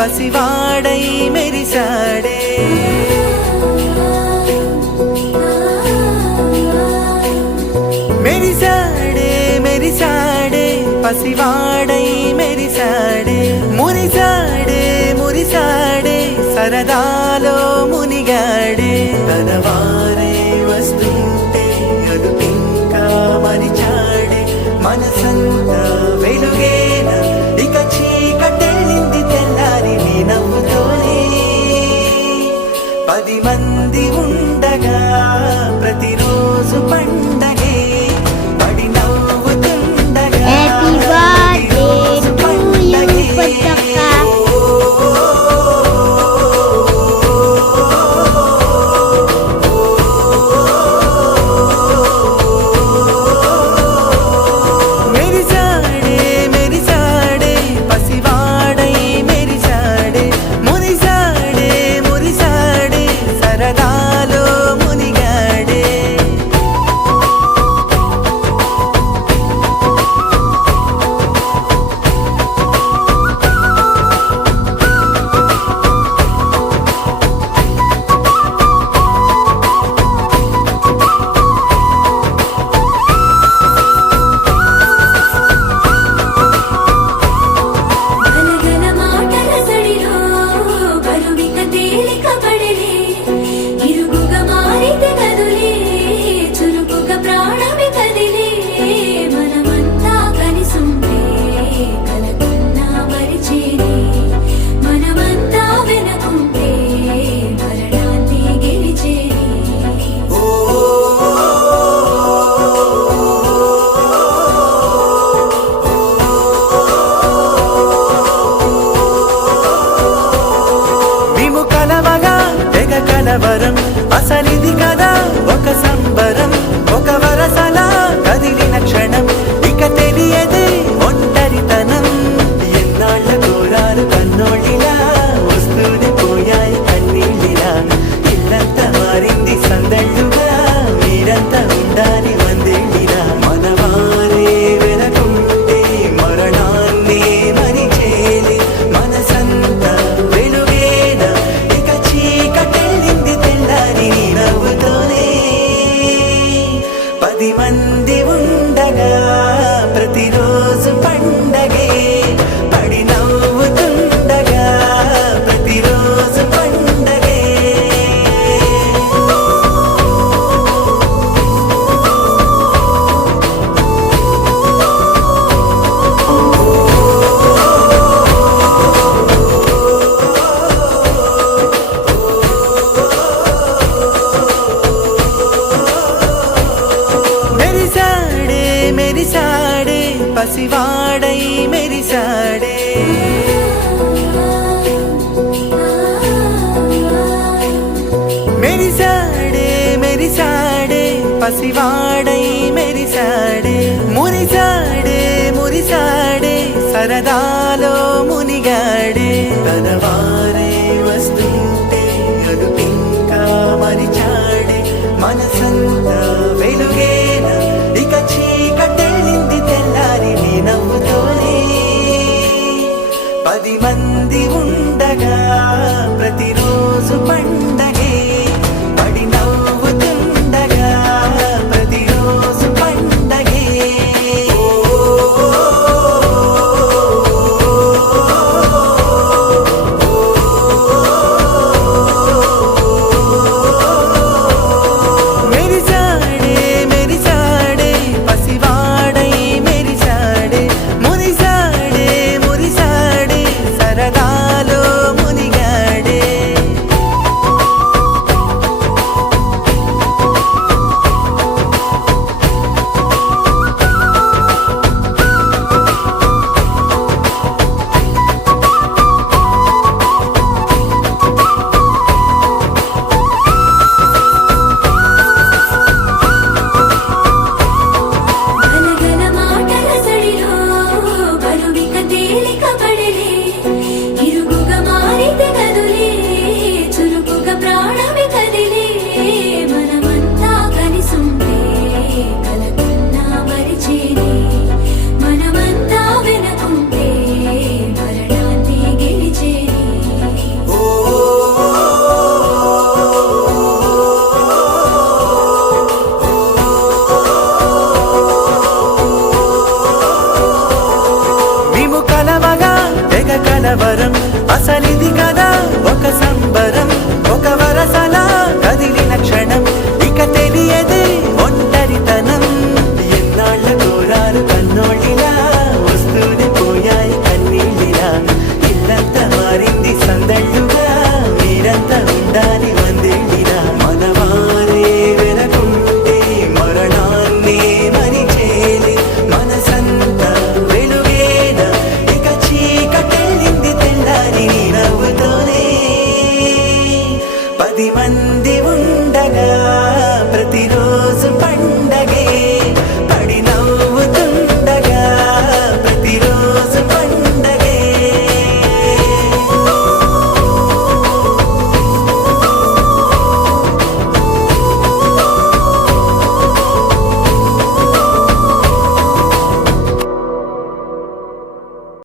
పసివాడై మెరిసాడే మెరిసాడే మెరిసాడే పసివాడై మెరిసాడే మురిసాడే మురిసాడే సరదాలో మునిగాడే తనవారే వస్తుంటే అదుపింకా మరిచాడే మనసంతా వెలుగేనా ఇక చీకటెళ్ళింది తెల్లారి నీ నవ్వుతోనే 10 మంది ఉండగా ప్రతిరోజు పండగే పడి నవ్వుతుండగా ప్రతిరోజు పండగే మెరిసాడే మెరిసాడే పసివాడై మెరిసాడే మురిసాడే మురిసాడే సరదాలో మునిగాడే గలగల మాటల సడిలో బరువిక తేలిక పడలే ఇరుగుగా మారితే కదులే చురుకుగా ప్రాణమి కదిలే మనమంతా కలిసుంటే కలకున్నా మరిచేనే మనమంతా వెనకుంటే మరణాన్ని గెలిచేనే మేము కలవగా తెగ కలవరం అసలిది కదా ఒక సంబరం ఒక వరసలా కదిలిన క్షణం ఇక తెలియదే ఒంటరితనం ఎన్నాళ్ళ కోరారు కన్నోళ్ళిలా వస్తూనే పోయాయి కన్నీళ్ళిలా ఇల్లంతా మారింది సందళ్ళుగా మీరంతా ఉండాలి వందేళ్ళిలా మనవారే వెనకుంటే మరణాన్నే మరిచేలే మనసంతా వెలుగేనా ఇక చీకటెళ్ళింది తెల్లారి నీ నవ్వుతోనే 10 మంది ఉండగా ప్రతిరోజు పండగే పడి నవ్వుతుండగా ప్రతిరోజు పండగే మెరిసాడే మెరిసాడే పసివాడై మెరిసాడే మెరిసాడే మెరిసాడే పసివాడై మెరిసాడే మురిసాడే మురిసాడే సరదాలో మునిగాడే తనవారే వస్తుంటే అదుపింకా మరిచాడే మనసంతా వెలుగేనా ఇక చీకటెళ్ళింది తెల్లారి నీ నవ్వుతోనే 10 మంది ఉండగా ప్రతిరోజు పండగే పడి నవ్వుతుండగా ప్రతిరోజు పండగే మెరిసాడే అసలిది కదా ఒక సంబరం, ఒక వరసలా కదిలిన క్షణం, ఇక తెలియదే ఒంటరితనం. ఎన్నాళ్ళ కోరాలు కన్నోళ్ళిలా వస్తూనే పోయాయి కన్నీళ్ళిలా. ఇల్లంతా మారింది సందళ్ళుగా, మీరంతా ఉండాలి వందేళ్ళిలా. మనవారే వెనకుంటే మరణాన్నే మరిచేలే, మనసంతా వెలుగేనా ఇక చీకటెళ్ళింది తెల్లారి నీ నవ్వుతోనే. 10 మంది